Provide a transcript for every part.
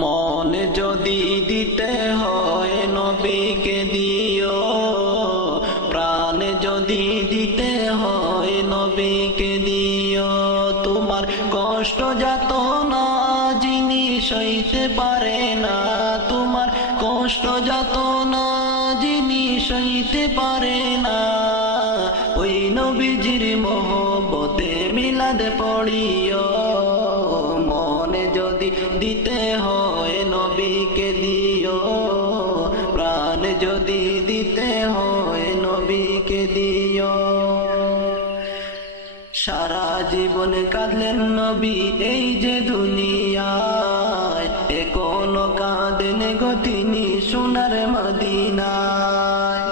মন যদি দিতে হয় নবীকে দিও, প্রাণ যদি দিতে হয় নবীকে দিও। তোমার কষ্ট যাতনা যিনি সইতে পারে না, তোমার কষ্ট যাতনা যিনি সইতে পারে না, ওই নবীজির মহব্বতে মিলাদ পড়িও। মনে যদি দিতে হয় নবীকে দিও, প্রাণ যদি দিতে হয় নবীকে দিও। সারা জীবন কাঁদলেন নবী এই যে দুনিয়ায়, এখনো কাঁদেন গো তিনি সোনার মদিনায়।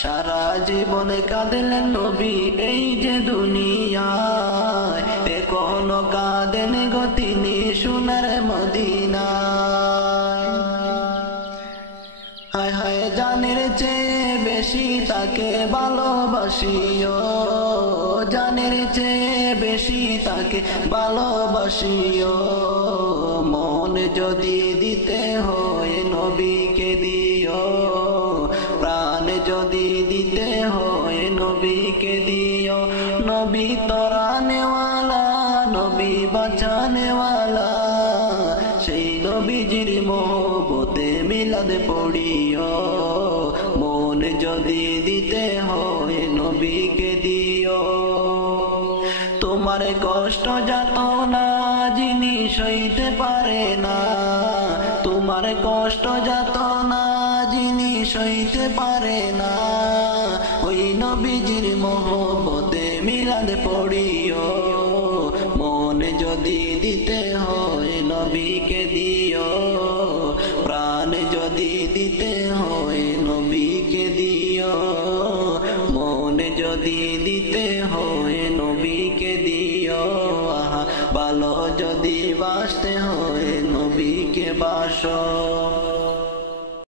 সারা জীবন কাঁদলেন নবী এই যে দুনিয়ায়, এখনো কাঁদেন গো তিনি সোনার মদিনায়। হায় হায় জানের চেয়ে বেশি তাকে ভালোবাসিও, জানের চেয়ে বেশি তাকে ভালোবাসিও। মন যদি দিতে হয় নবীকে দিও, প্রাণ যদি দিতে হয় নবীকে দিও। নবী তরানেওয়ালা, নবী বাঁচানেওয়ালা, সেই নবীজির মহব্বতে মিলাদ পড়িও। মন যদি দিতে হয় নবীকে দিও। তোমার কষ্ট যাতনা যিনি সইতে পারে না, তোমার কষ্ট যাতনা যিনি সইতে পারে না, ওই নবীজির মহব্বতে মিলাদ পড়িও। মন যদি দিতে হয় নবীকে দিও, প্রাণ যদি দিতে হয় নবীকে দিও। মন যদি দিতে হয় নবীকে দিও। আহা ভালো যদি বাসতে হয় নবীকে বাসো।